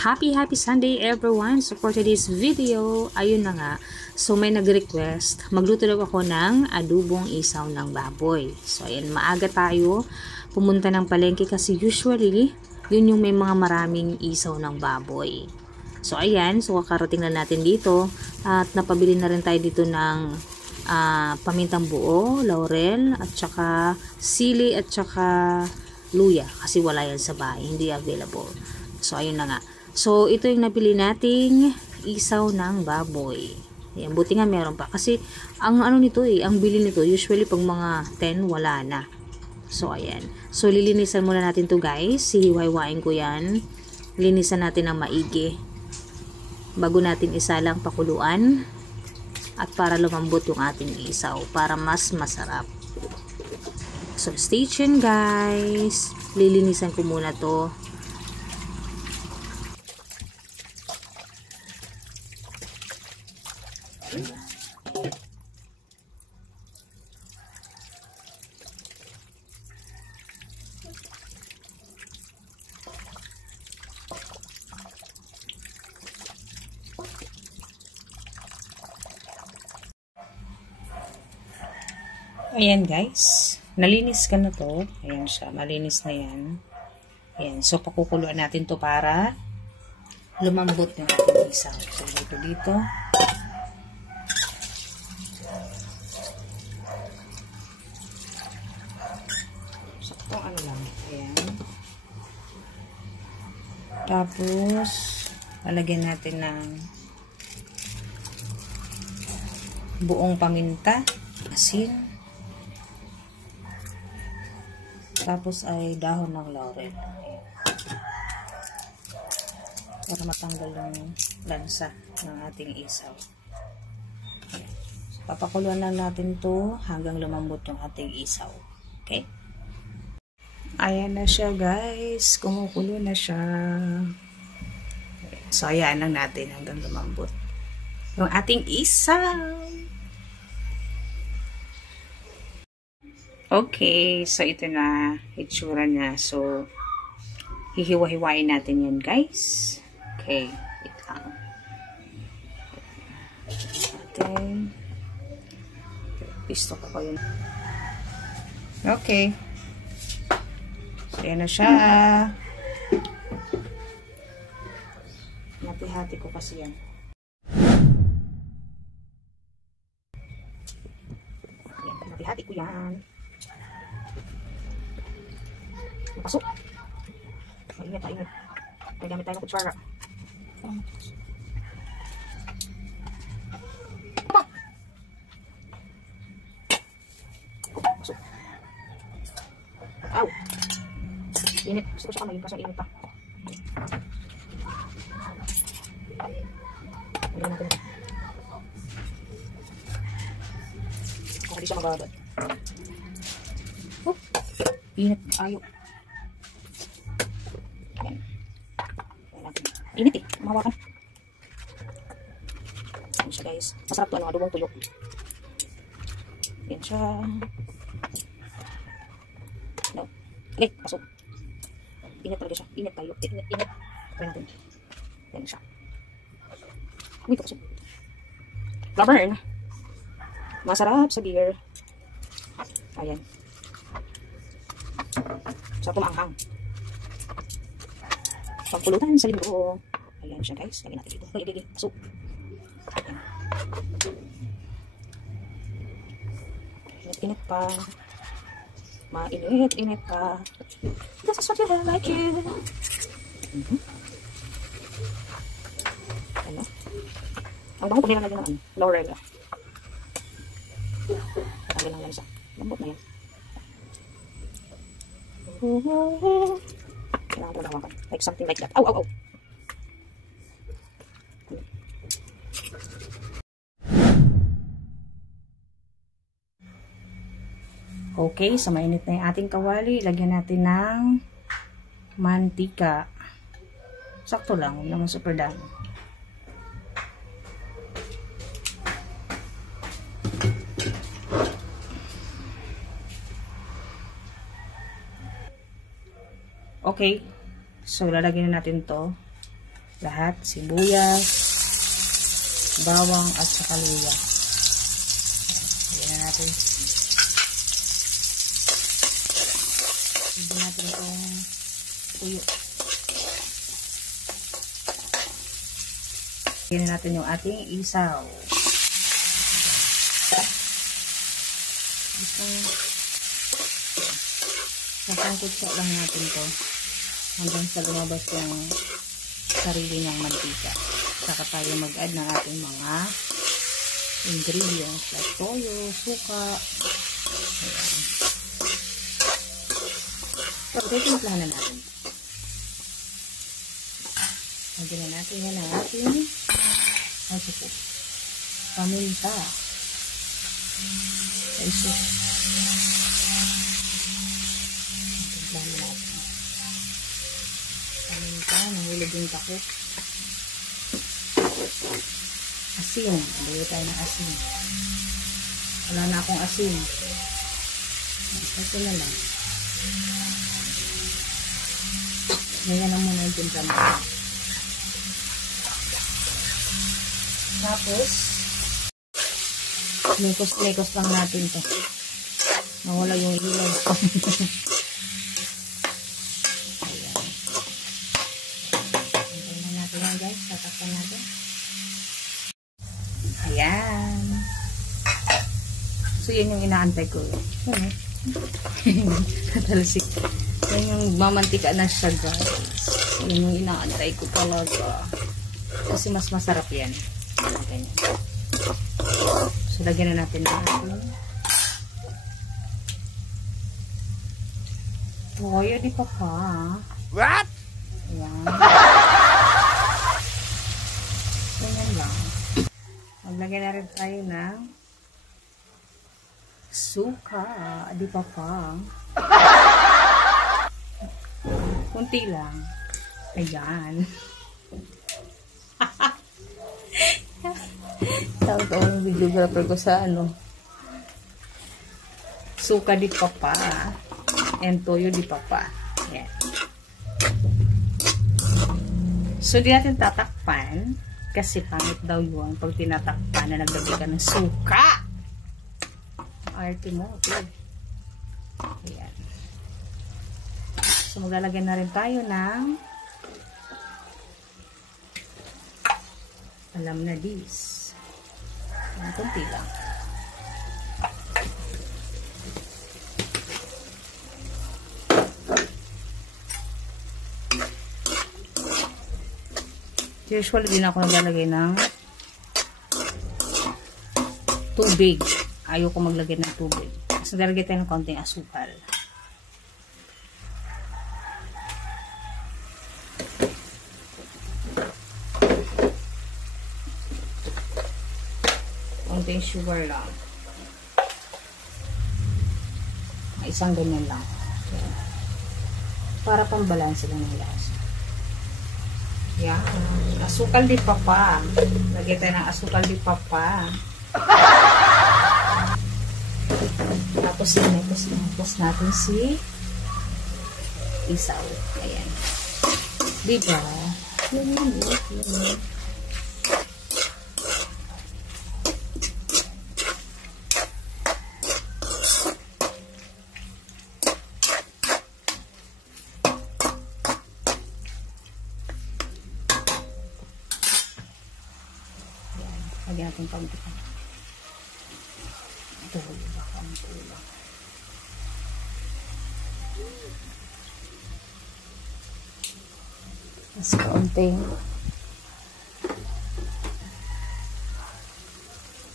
Happy Sunday everyone! So for today's video, ayun na nga. So may nag-request, magluto daw ako ng adubong isaw ng baboy. So ayan, maaga tayo pumunta ng palengke kasi usually, yun yung may mga maraming isaw ng baboy. So ayan, so kakarating na natin dito at napabili na rin tayo dito ng pamintang buo, laurel, at saka sili at saka luya kasi wala yan sa bahay, hindi available. So ayun na nga. So ito yung nabili nating isaw ng baboy. Ayan, buti nga meron pa kasi ang ano nito ang bili nito usually pag mga 10 wala na. So ayan. So lilinisan muna natin to guys. Hihiwa-hiwain ko yan. Linisan natin ng maigi bago natin isalang pakuluan at para lumambot yung ating isaw para mas masarap. So stay tuned guys. Lilinisan ko muna to. Ayan guys, nalinis ka na to. Ayan siya, malinis na yan. Ayan, so pakukuluan natin to para lumambot yung ating isaw. So dito. So itong ano lang, ayan. Tapos, lalagyan natin ng buong paminta, asin. Tapos ay dahon ng laurel. Para matanggal yung lansa ng ating isaw. So, papakuluan lang natin to hanggang lumambot yung ating isaw. Okay? Ayan na siya guys. Kumukulo na siya. So, ayan lang natin hanggang lumambot yung ating isaw. Okay, so ito na itsura niya. So, hihiwa-hiwain natin yan, guys. Okay, wait lang. Natin. Pisto ko yun. Okay. So, yan na siya. Hati-hati ko kasi yan. Hati-hati ko yan. Pasok. Ingat. May gamit tayo ng kutsara. Pasok. Aw. Init. Gusto ko siya kamay. Kasi init pa. Hindi natin. Kung hindi siya magagad. Init. Ayaw. Init mahawakan. Yan siya guys. Masarap to adobong tuyo. Yan siya. No. Okay, pasok. Init talaga siya. Init tayo. Init. Try natin. Yan siya. Uy, ito pasok. Laverne. Masarap sa beer. Ayan. Sa tumanghang. Pagpulutan sa linggo. Ayan siya guys. Lagyan natin dito. Lagyan. So. Ayan. Init pa. Mainit pa. This is what you like it. Ano? Ang bango ko nilalagyan ng laurel. Lagyan ng lansa. Lambot na yan. Kailangan ko nahawakan. Like something like that. Ow! Okay, so mainit na yung ating kawali. Lagyan natin ng mantika. Sakto lang, huwag naman super dami. Okay. So, lalagyan na natin to. lahat, sibuyas, bawang at saka luya. Lagyan natin. Lagyan natin itong tuyo. Lagyan natin yung ating isaw. Sasangkutsa lang natin to hanggang sa lumabas yung sarili ng mantika. Saka tayo mag-add ng ating mga ingredients like toyo, suka. Ayan. So, titimplahan na natin. Lagyan na natin yan ang ating paminta. Iso. Titimplahan na natin. Paminta, nahulog yung takot. Asin. Lagyan tayo ng asin. Wala na akong asin. Ito na lang. Ngayon lang muna yung timpla natin. Tapos, lekos-lekos lang natin to. Nawala yung ilaw. Ayan. Hintayin na natin yan guys. Tatakpan natin. Ayan. So, yan yung inaantay ko. Natalsik. Yan yung mamantika na siya guys. Yan yung inaantay ko talaga. Kasi mas masarap yan. Ganyan. So, lagyan na natin na natin. Toyo di papa. What? Ayan. Ganyan lang. Maglagyan na rin tayo ng suka. Di papa. Kunti lang. Ayan. Tawag ko ang videographer ko sa suka di papa and toyo di papa. Ayan. So, di natin tatakpan kasi pangit daw yun pag tinatakpan na naglagay ka ng suka. Arte mo. Okay. Ayan. So, maglalagay na rin tayo ng alam na this. Ang kunti lang. Usually din ako naglalagay ng tubig. Ayoko maglagay ng tubig. Kasi naglalagay tayo ng konting asukal. Konting sugar lang. Isang ganyan lang. Okay. Para pambalanse lang ng lasa. Yan. Asukal di papa. Lagay tayo ng asukal di papa. Tapos sinapos natin si isaw. Ayan. Diba? Yan. Lagyan natin pagdikan. Ito, baka ang tulang. Mas kaunting.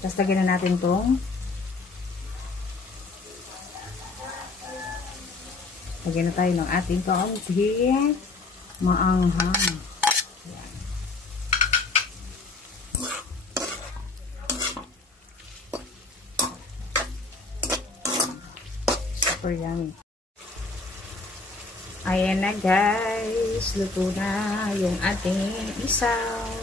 Tapos lagyan na natin itong lagyan na tayo ng ating kaunting maanghang. Super yummy. Ayan na guys, luto na yung ating isaw.